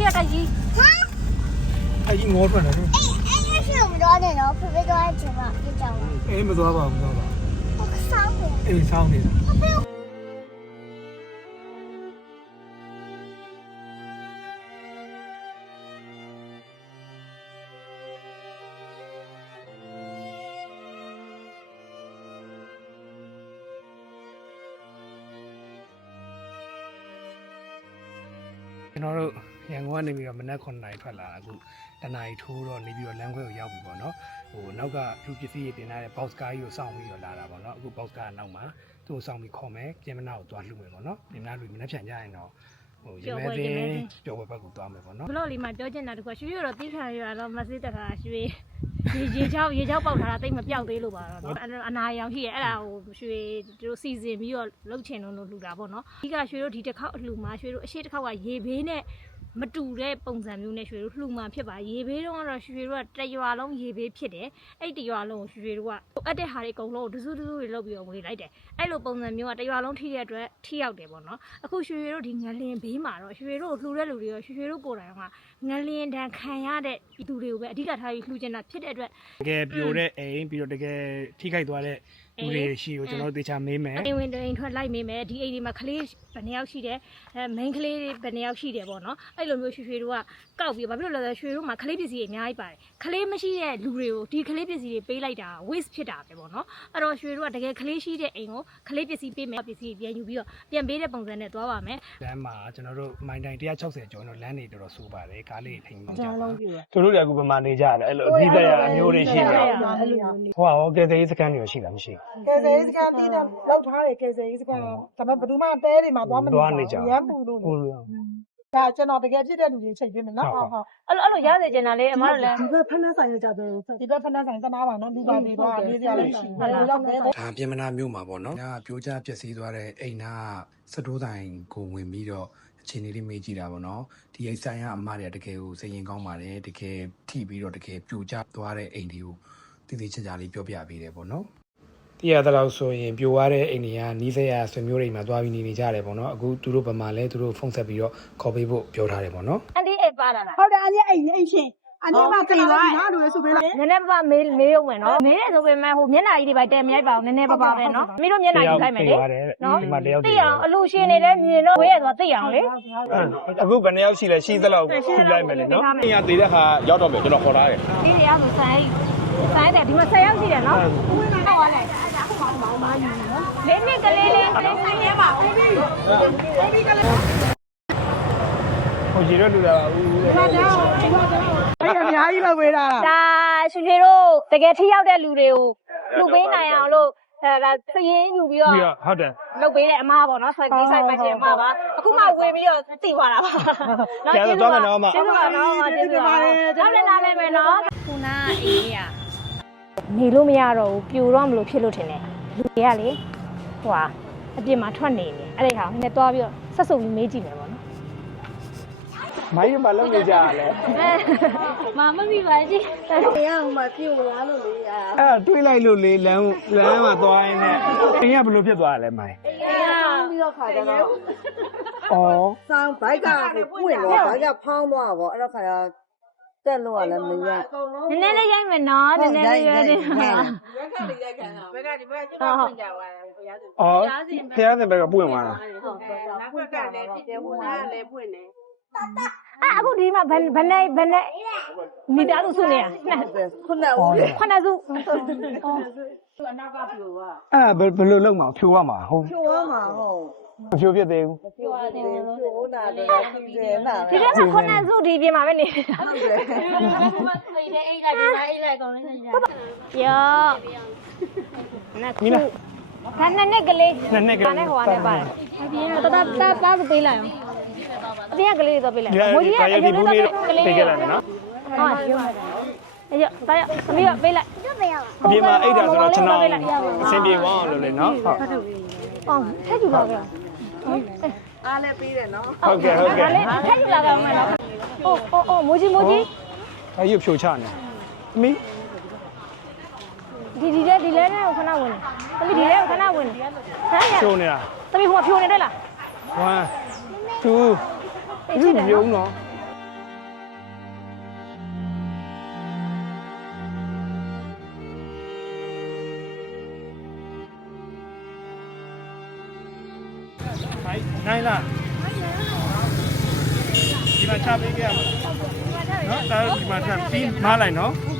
ရှေ့ကကြီးအကြီးငေါထွက်နေတယ်အေးအဲ့ရရှိမတော်နဲ့နော်ဖေဖေတော့အချိန်မှပြကြောင်းအေးမသွားပါဘူးမသွားပါဘူးဟောကစားကိုအေးဆောင်းနေတာဖေဖေ ကျွန်တော်တို့ရန်ကုန်ကနေပြီးတော့မနက်9နာရီထွက်လာတာအခုတနာရီထိုးတော့နေပြီးတော့လမ်းခွဲကိုရောက်ပြီပေါ့နော်ဟိုနောက်ကလူပစ္စည်းတွေတင်ထားတဲ့ box car ကြီးကိုစောင့်ပြီးတော့လာတာပေါ့နော်အခု box car နောက်မှာသူ့ကိုစောင့်ပြီးခေါ်မယ်ပြင်မနာကိုသွားလှူမယ်ပေါ့နော်ပြင်မနာလူမနက်ဖြန်ကြရင်တော့ဟိုရေမဲသိန်းပျော်ပွဲဘက်ကိုသွားမယ်ပေါ့နော်ဘလော့လေးမှာပြောချင်တာတခုရွှေရွှေတော့တိခါရတော့မစစ်တက်တာရွှေ ရေရေချောက်ရေချောက်ပေါက်ထားတာတိတ်မပြောက်သေးလို့ပါတော့အနာရောင်ရှိရဲ့အဲ့ဒါကိုရွှေတို့စီစဉ်ပြီးတော့လှုပ်ချင်လို့လှူတာပေါ့နော်အဓိကရွှေတို့ဒီတစ်ခေါက်အလှူမှာရွှေတို့အရှိတစ်ခေါက်ကရေဘေးနဲ့ မတူတဲ့ပုံစံမျိုးနဲ့ရွှေတို့လှူမှာဖြစ်ပါရေဘေးတော့ကတော့ရွှေတို့ကတရွာလုံးရေဘေးဖြစ်တယ်အဲ့တရွာလုံးကိုရွှေတို့ကအပ်တဲ့ဟာတွေအကုန်လုံးကိုဒစုဒစုတွေလုပ်ပြီးတော့ဝေလိုက်တယ်အဲ့လိုပုံစံမျိုးကတရွာလုံးထိတဲ့အတွက်ထိရောက်တယ်ပေါ့နော်အခုရွှေတို့ဒီငလင်ဘေးမှာတော့ရွှေတို့လှူတဲ့လူတွေရောရွှေတို့ကိုယ်တိုင်ကငလင်တန်ခံရတဲ့သူတွေကိုပဲအဓိကထားပြီးလှူချင်တာဖြစ်တဲ့အတွက်တကယ်ပြိုတဲ့အိမ်ပြီးတော့တကယ်ထိခိုက်သွားတဲ့လူတွေရှိကိုကျွန်တော်တို့တေချာမေးမယ်အိမ်ဝင်တိမ်ထွက်လိုက်မိမယ်ဒီအိမ်ဒီမှာကလေးဘယ်နှယောက်ရှိတယ်အဲ main ကလေးတွေဘယ်နှယောက်ရှိတယ်ပေါ့နော်အဲ့လိုမျိုးရွှေရွှေတို့ကကောက်ပြီးဘာဖြစ်လို့လဲဆိုတော့ရွှေတို့မှာကလေးပစ္စည်းတွေအများကြီးပါတယ်ကလေးမရှိတဲ့လူတွေကိုဒီကလေးပစ္စည်းတွေပေးလိုက်တာ waste ဖြစ်တာပဲပေါ့နော်အဲ့တော့ရွှေတို့ကတကယ်ကလေးရှိတဲ့အိမ်ကိုကလေးပစ္စည်းပေးမယ်ပစ္စည်းပြန်ယူပြီးတော့ပြန်ပေးတဲ့ပုံစံနဲ့သွားပါမယ်လမ်းမှာကျွန်တော်တို့မိုင်တိုင်160ကျော်တော့လမ်းတွေတော်တော်ဆိုးပါတယ်ကားလေးထိန်ပေါင်းကြကျောင်းပါလုံးပြည့်ပါသူတို့လည်းအခုပမာနေကြတယ်အဲ့လိုအပြီးသက်ရအမျိုးတွေရှိတယ်အဲ့လိုမျိုးနေဟိုရောကဲသေးစကန်တွေရှိလားမရှိကယ်ဆယ်ရေးစကန်တည်တယ်လောက်ထားတယ်ကယ်ဆယ်ရေးစကန်ဒါပေမဲ့ဘယ်သူမှတဲတွေမှာသွားမနေရမ်းပူလို့ဘူးဟုတ်ဒါကျွန်တော်တကယ်ဖြစ်တဲ့လူတွေချိန်ပြမယ်နော်ဟုတ်ဟုတ်အဲ့လိုအဲ့လိုရစေချင်တာလေအမတို့လည်းဒီဘက်ဖက်နှက်ဆိုင်ရကြတယ်ဒီဘက်ဖက်နှက်ဆိုင်တနာပါနော်လူပါသေးတော့လေးစရာလေးရှိတယ်ရောက်နေတယ်ဒါပြင်မနာမြို့မှာပေါ့နော်။ဒါကပြိုးကျပျက်စီးသွားတဲ့အိမ်နာကစတိုးတိုင်ကိုဝင်ပြီးတော့အခြေအနေလေးမေးကြည့်တာပေါ့နော်။ဒီအိမ်ဆိုင်ကအမတွေကတကယ်ကိုစိတ်ရင်ကောင်းပါတယ်။တကယ်ထိပြီးတော့တကယ်ပြိုကျသွားတဲ့အိမ်တွေကိုတည်တည်ချာချာလေးပြောပြပေးတယ်ပေါ့နော်။ တရတဲ့လောက်ဆိုရင်ပြိုသွားတဲ့အိမ်တွေကနီးစပ်ရဆွေမျိုးတွေမှာသွားပြီးနေနေကြတယ်ပေါ့နော်အခုသူတို့ဗမာလဲသူတို့ဖုန်းဆက်ပြီးတော့ခေါ်ပေးဖို့ပြောထားတယ်ပေါ့နော်အန်တီအိတ်ပါလာလားဟုတ်တယ်အကြီးအိမ်အိမ်ရှင်အကြီးမတင်သွားငါတို့ဆိုပေးလားနည်းနည်းပါမေးမေးရုံပဲနော်မေးတယ်ဆိုပေမဲ့ဟိုမျက်နှာကြီးတွေပဲတဲမရိုက်ပါဘူးနည်းနည်းပါပါပဲနော်မင်းတို့မျက်နှာကြီးခိုင်းမယ်လေတယ်နော်ဒီမှာတယောက်သိအောင်အလူရှင်နေတယ်မြင်တော့ဝဲရသွားသိအောင်လေအခုဘယ်နှယောက်ရှိလဲရှိသလောက်ခုလိုက်မယ်လေနော်အင်ရသေးတဲ့ဟာရောက်တော့မယ်ကျွန်တော်ခေါ်ထားတယ်ဒီတရားဆိုဆိုင်ဆိုင်တယ်ဒီမှာ10ယောက်ရှိတယ်နော် ဟုတ်ပါလေလေးနှစ်ကလေးလေးဆိုင်ရပါဦးဟိုကြည့်ရလူလာဦးအဲ့အများကြီးပဲဝေးတာဒါရွှေရွှေတို့တကယ်ထိရောက်တဲ့လူတွေကိုလူပေးနိုင်အောင်လို့အဲဒါသရင်ယူပြီးတော့ပြီးတော့ဟုတ်တယ်လုပ်ပေးတဲ့အမားပေါ့နော်ဆိုင်ကိဆိုင်ပတ်ချင်အမားပါအခုမှဝင်ပြီးတော့သိသွားတာပါကျေးဇူးပါနော်ကျေးဇူးပါနော်ကျေးဇူးပါနောက်လည်းနားလဲမယ်နော်ခုနအေးရ နေလို့မရတော့ဘူးပြိုတော့မလို့ဖြစ်လို့ထင်တယ်လူတွေကလေဟိုဟာအပြင်မှာထွက်နေနေအဲ့ဒီခါနည်းနည်းသွားပြီးတော့ဆက်စုပ်ပြီးမေးကြည့်မယ်ပေါ့နော်မိုင်းရမလုံးနေကြရလဲမမမိပါကြီးတရားမှပြိုလာလို့လေအာအဲ့တွေးလိုက်လို့လေလမ်းလမ်းမှာသွားရင်းနဲ့အင်းကဘယ်လိုဖြစ်သွားလဲမိုင်းပြီးတော့ခါကြတော့ဩဆောင်းဘိုက်ကပွင့်တော့ဘိုက်ကဖောင်းသွားတော့အဲ့တော့ခါကျ တက်လို့ကလည်းမရ နည်းနည်းလေးရိုက်မယ်နော်နည်းနည်းလေးရိုက်တယ်ဟုတ်ဟုတ်ဩဖျားစင်ဘက်ကပွင့်သွားတာအဲ့အခုဒီမှာဘယ်ဘယ်နဲ့ဘယ်နဲ့မိသားစုစုနေရနှစ်ခုနကဦးလေခုနှစ်စုအဲ့ဘယ်ဘယ်လိုလုပ်မှာဖြိုရမှာဟုတ်ဖြိုသွားမှာဟုတ် မဖြိုးဖြစ်သေးဘူးပြောရတယ်လို့နာတော့ဖြစ်တယ်နာဒီကနေ့ခုနစုဒီပြင်မှာပဲနေနေတာဟုတ်တယ်ဒီနေ့အိတ်လိုက်ပြီးသားအိတ်လိုက်ကောင်းနေကြတယ်ယောနာခုခဏနဲ့ကလေးနည်းနည်းကလေးဟိုကနေပါတယ်အပြင်ကတတတပါစပေးလိုက်အောင်အပြင်ကကလေးတော့ပေးလိုက်မွေးကြီးကအရင်ကလေးကလေးပေးခဲ့လိုက်နော်ဟုတ်ရရတာရသမီးကပေးလိုက်ပြေမှာအိတ်တာဆိုတော့ကျွန်တော်အဆင်ပြေပါအောင်လို့လေနော်ဟုတ်ဟုတ်အောင်ထည့်ကြည့်ပါဗျာ အားလည်းပြီးတယ်နော်ဟုတ်ကဲ့ဟုတ်ကဲ့ဒါလေးထက်ယူလာကြမယ်နော်အိုးအိုးအိုးမိုးကြီးမိုးကြီးအဲ့ရဖြိုချနေမင်းဒီဒီလဲဒီလဲနဲ့ခဏဝင်သမီးဒီလဲခဏဝင်ဟမ်ရဖြိုနေတာသမီးဟိုမှာဖြိုနေတယ်လား1 2အေးရှိတယ် နော်နော်နိုင်လားဒီမှာချပေးခဲ့ရမှာနော်ဒါတော့ဒီမှာထပ်ပြီးမားလိုက်နော်ဟုတ်ကဲ့